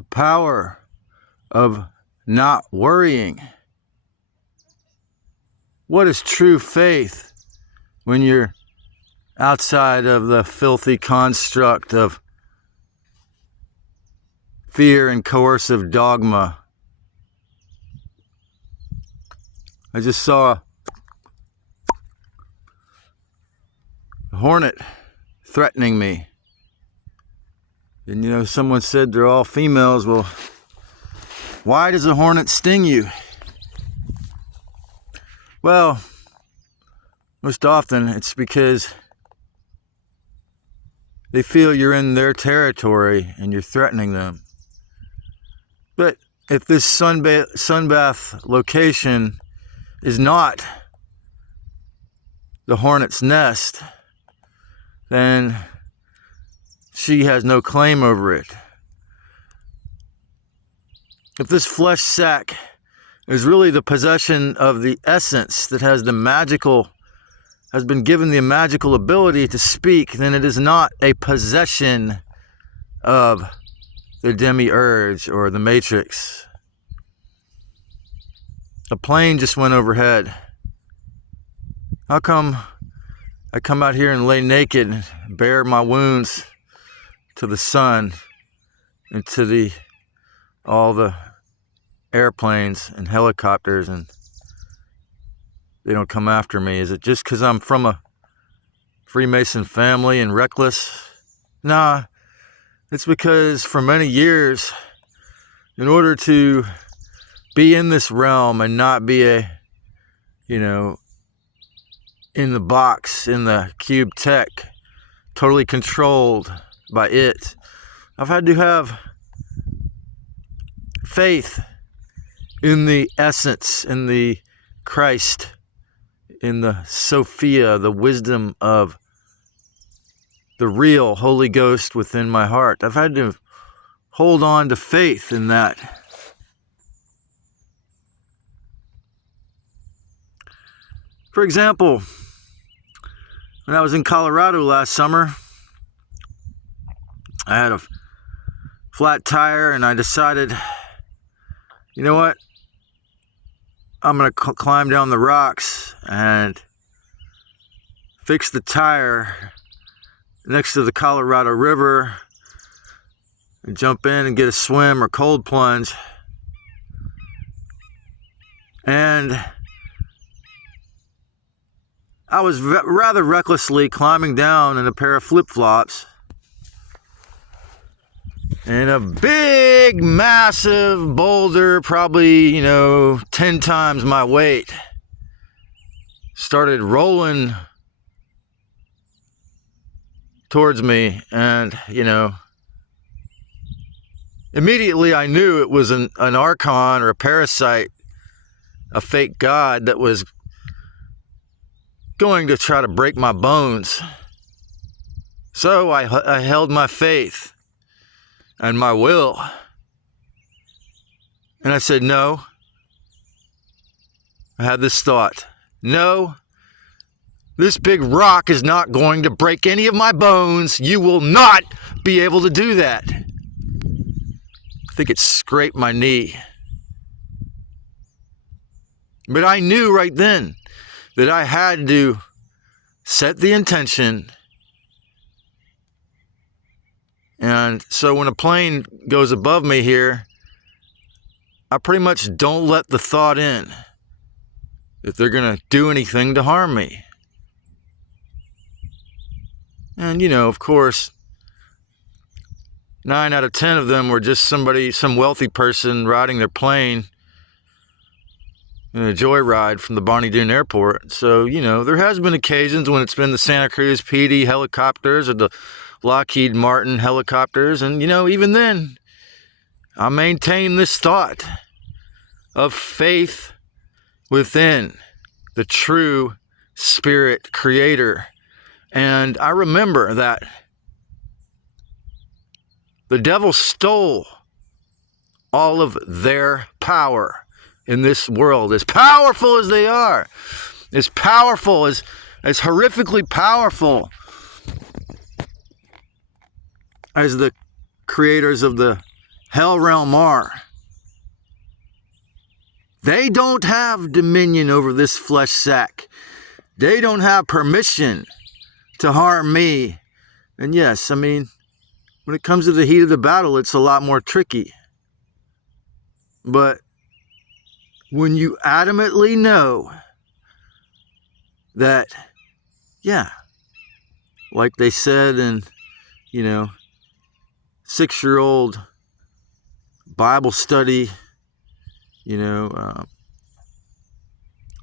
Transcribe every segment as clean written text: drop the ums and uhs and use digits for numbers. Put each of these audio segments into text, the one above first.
The power of not worrying. What is true faith when you're outside of the filthy construct of fear and coercive dogma? I just saw a hornet threatening me. And you know, someone said they're all females. Well, why does a hornet sting you? Well, most often it's because they feel you're in their territory and you're threatening them. But if this sunbath location is not the hornet's nest, then she has no claim over it. If this flesh sack is really the possession of the essence that has been given the magical ability to speak, then it is not a possession of the demiurge or the matrix. A plane just went overhead. How come I come out here and lay naked and bare my wounds to the sun and to all the airplanes and helicopters, and they don't come after me? Is it just because I'm from a Freemason family and reckless? Nah, it's because for many years, in order to be in this realm and not be in the box, in the cube tech, totally controlled by it, I've had to have faith in the essence, in the Christ, in the Sophia, the wisdom of the real Holy Ghost within my heart. I've had to hold on to faith in that. For example, when I was in Colorado last summer, I had a flat tire and I decided, you know what? I'm going to climb down the rocks and fix the tire next to the Colorado River and jump in and get a swim or cold plunge. And I was rather recklessly climbing down in a pair of flip-flops, and a big, massive boulder, probably, 10 times my weight, started rolling towards me. And, immediately I knew it was an archon or a parasite, a fake god that was going to try to break my bones. So I held my faith and my will. And I said, no. I had this thought. No, this big rock is not going to break any of my bones. You will not be able to do that. I think it scraped my knee. But I knew right then that I had to set the intention. And so when a plane goes above me here, I pretty much don't let the thought in that they're going to do anything to harm me. And, of course, 9 out of 10 of them were just some wealthy person riding their plane in a joyride from the Bonnie Doon Airport. So, there has been occasions when it's been the Santa Cruz PD helicopters or the Lockheed Martin helicopters. And, even then, I maintain this thought of faith within the true spirit creator. And I remember that the devil stole all of their power in this world. As powerful as they are, as powerful, as horrifically powerful as the creators of the hellrealm are. They don't have dominion over this flesh sack. They don't have permission to harm me. And yes, I mean, when it comes to the heat of the battle, it's a lot more tricky. But when you adamantly know that, yeah, like they said in, 6-year-old Bible study,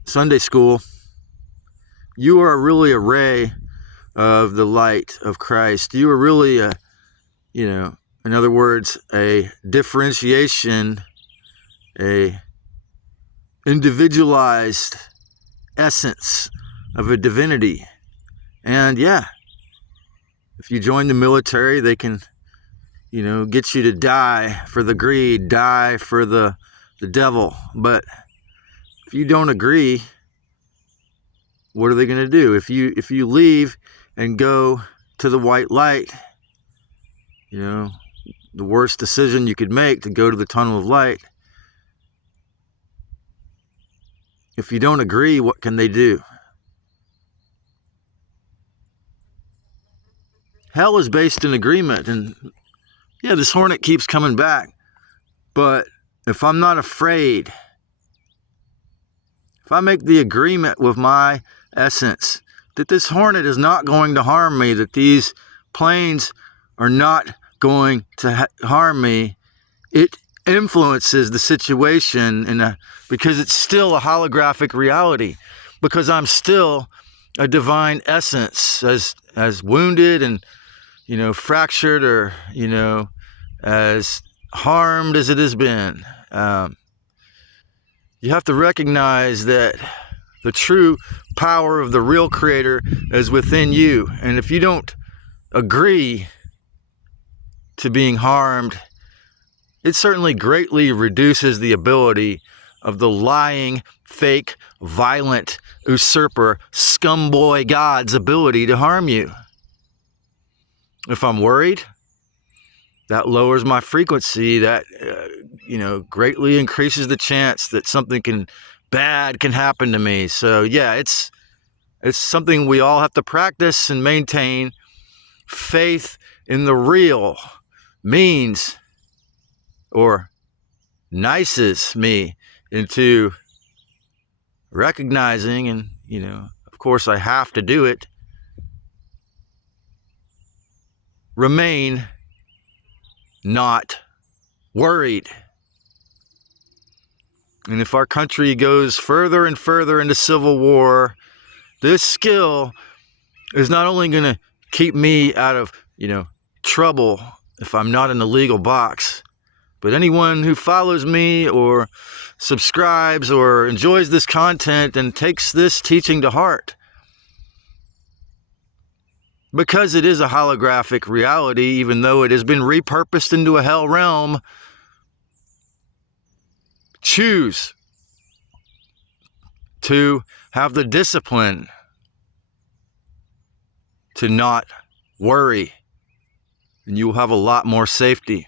Sunday school, you are really a ray of the light of Christ. You are really in other words, a differentiation, a individualized essence of a divinity. And yeah, if you join the military, they can, get you to die for the greed, die for the devil. But if you don't agree, what are they going to do? If you leave and go to the white light, the worst decision you could make, to go to the tunnel of light. If you don't agree, what can they do? Hell is based in agreement, and yeah, this hornet keeps coming back. But if I'm not afraid, if I make the agreement with my essence that this hornet is not going to harm me, that these planes are not going to harm me, it influences the situation because it's still a holographic reality, because I'm still a divine essence, as wounded and fractured, or as harmed as it has been. You have to recognize that the true power of the real creator is within you. And if you don't agree to being harmed, it certainly greatly reduces the ability of the lying, fake, violent, usurper, scumboy God's ability to harm you. If I'm worried, that lowers my frequency. That greatly increases the chance that something bad can happen to me. So yeah, it's something we all have to practice and maintain. Faith in the real means, or nices me into recognizing, and of course I have to do it, remain not worried. And if our country goes further and further into civil war, this skill is not only going to keep me out of, trouble if I'm not in the legal box, but anyone who follows me or subscribes or enjoys this content and takes this teaching to heart, because it is a holographic reality, even though it has been repurposed into a hell realm, choose to have the discipline to not worry, and you will have a lot more safety.